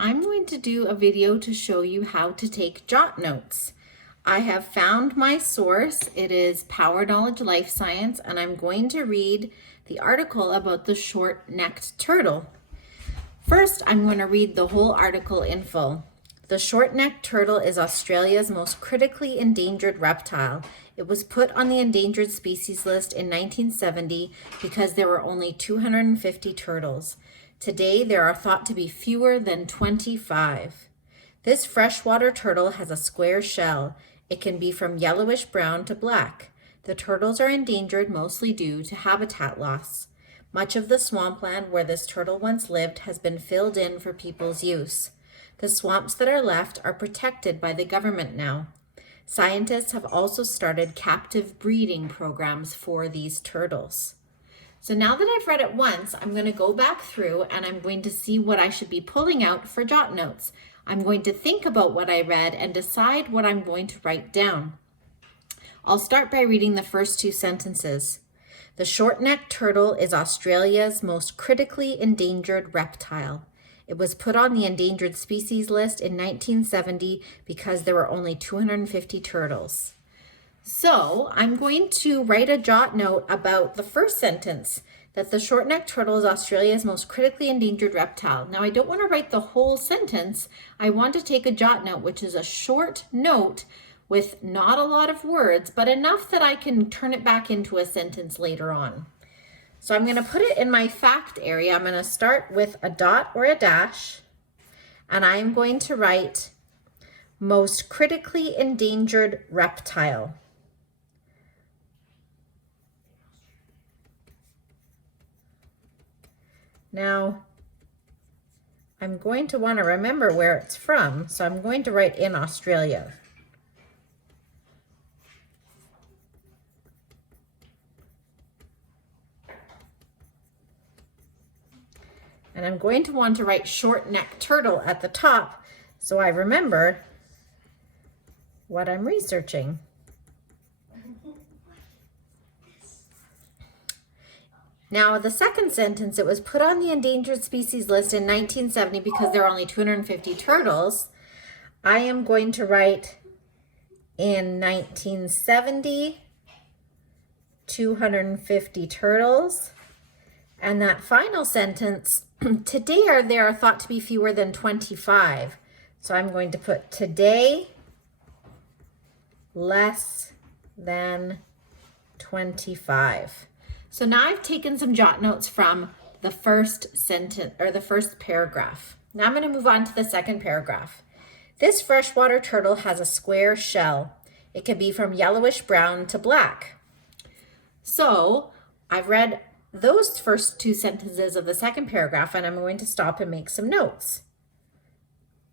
I'm going to do a video to show you how to take jot notes. I have found my source. It is Power Knowledge Life Science, and I'm going to read the article about the short-necked turtle. First, I'm going to read the whole article in full. The short-necked turtle is Australia's most critically endangered reptile. It was put on the endangered species list in 1970 because there were only 250 turtles. Today, there are thought to be fewer than 25. This freshwater turtle has a square shell. It can be from yellowish brown to black. The turtles are endangered mostly due to habitat loss. Much of the swampland where this turtle once lived has been filled in for people's use. The swamps that are left are protected by the government now. Scientists have also started captive breeding programs for these turtles. So now that I've read it once, I'm going to go back through and I'm going to see what I should be pulling out for jot notes. I'm going to think about what I read and decide what I'm going to write down. I'll start by reading the first two sentences. The short-necked turtle is Australia's most critically endangered reptile. It was put on the endangered species list in 1970 because there were only 250 turtles. So I'm going to write a jot note about the first sentence, that the short-necked turtle is Australia's most critically endangered reptile. Now I don't want to write the whole sentence. I want to take a jot note, which is a short note with not a lot of words, but enough that I can turn it back into a sentence later on. So I'm going to put it in my fact area. I'm going to start with a dot or a dash, and I'm going to write most critically endangered reptile. Now, I'm going to want to remember where it's from, so I'm going to write in Australia. And I'm going to want to write short-necked turtle at the top so I remember what I'm researching. Now, the second sentence, it was put on the endangered species list in 1970 because there are only 250 turtles. I am going to write in 1970, 250 turtles. And that final sentence, today there are thought to be fewer than 25. So I'm going to put today less than 25. So now I've taken some jot notes from the first sentence or the first paragraph. Now I'm going to move on to the second paragraph. This freshwater turtle has a square shell. It can be from yellowish brown to black. So I've read those first two sentences of the second paragraph, and I'm going to stop and make some notes.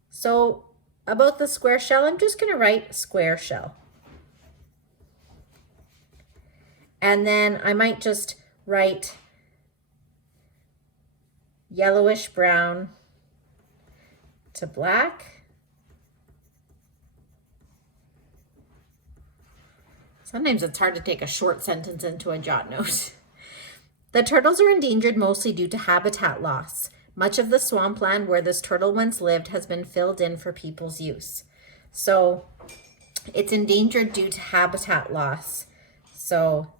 So about the square shell, I'm just going to write square shell. And then I might just write yellowish brown to black. Sometimes it's hard to take a short sentence into a jot note. The turtles are endangered mostly due to habitat loss. Much of the swampland where this turtle once lived has been filled in for people's use. So it's endangered due to habitat loss. So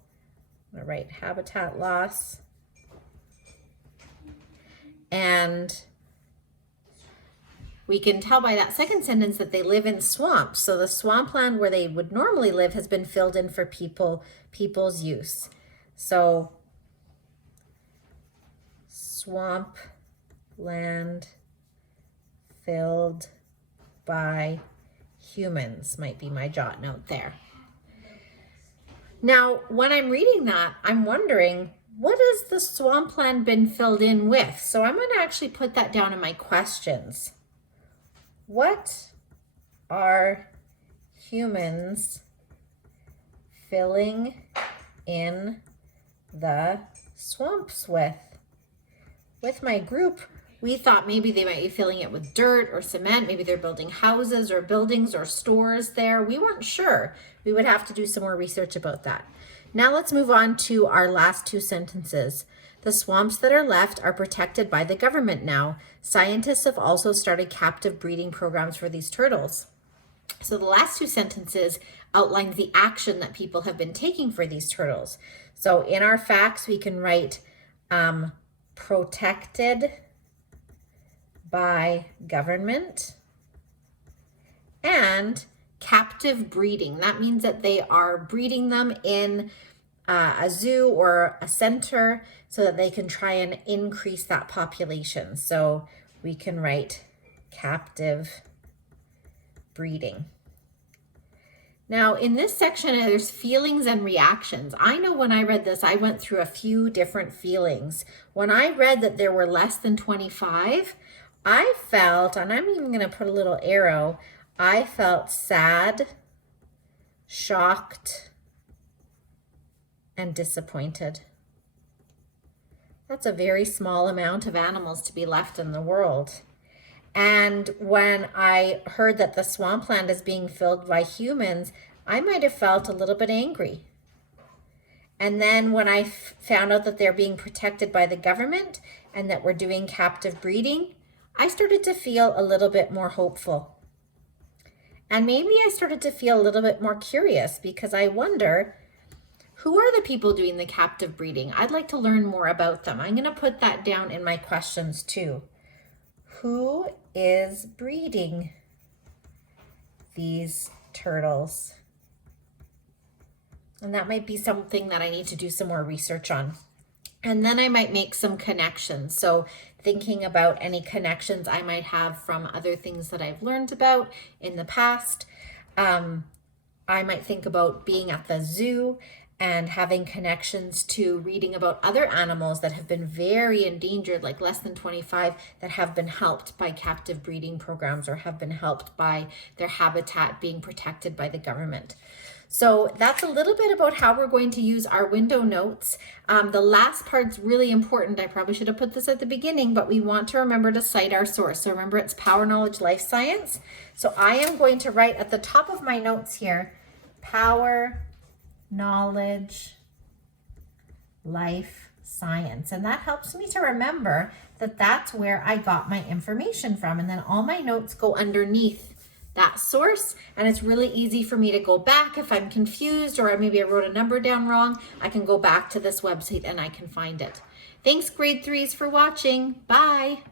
I'm going to write habitat loss. And we can tell by that second sentence that they live in swamps. So the swampland where they would normally live has been filled in for people's use. So swamp land filled by humans might be my jot note there. Now, when I'm reading that, I'm wondering, what has the swampland been filled in with? So I'm going to actually put that down in my questions. What are humans filling in the swamps with? With my group, we thought maybe they might be filling it with dirt or cement. Maybe they're building houses or buildings or stores there. We weren't sure. We would have to do some more research about that. Now let's move on to our last two sentences. The swamps that are left are protected by the government now. Scientists have also started captive breeding programs for these turtles. So the last two sentences outline the action that people have been taking for these turtles. So in our facts, we can write protected by government and captive breeding. That means that they are breeding them in a zoo or a center so that they can try and increase that population. So we can write captive breeding. Now in this section, there's feelings and reactions. I know when I read this, I went through a few different feelings. When I read that there were less than 25, I felt, and I'm even going to put a little arrow, I felt sad, shocked, and disappointed. That's a very small amount of animals to be left in the world. And when I heard that the swampland is being filled by humans, I might have felt a little bit angry. And then when I found out that they're being protected by the government and that we're doing captive breeding, I started to feel a little bit more hopeful. And maybe I started to feel a little bit more curious because I wonder, who are the people doing the captive breeding? I'd like to learn more about them. I'm going to put that down in my questions too. Who is breeding these turtles? And that might be something that I need to do some more research on. And then I might make some connections. So thinking about any connections I might have from other things that I've learned about in the past. I might think about being at the zoo and having connections to reading about other animals that have been very endangered, like less than 25, that have been helped by captive breeding programs or have been helped by their habitat being protected by the government. So that's a little bit about how we're going to use our window notes. The last part's really important. I probably should have put this at the beginning, but we want to remember to cite our source. So remember, it's Power Knowledge Life Science. So I am going to write at the top of my notes here, Power Knowledge Life Science. And that helps me to remember that that's where I got my information from. And then all my notes go underneath that source. And it's really easy for me to go back if I'm confused or maybe I wrote a number down wrong. I can go back to this website and I can find it. Thanks, grade 3s, for watching. Bye.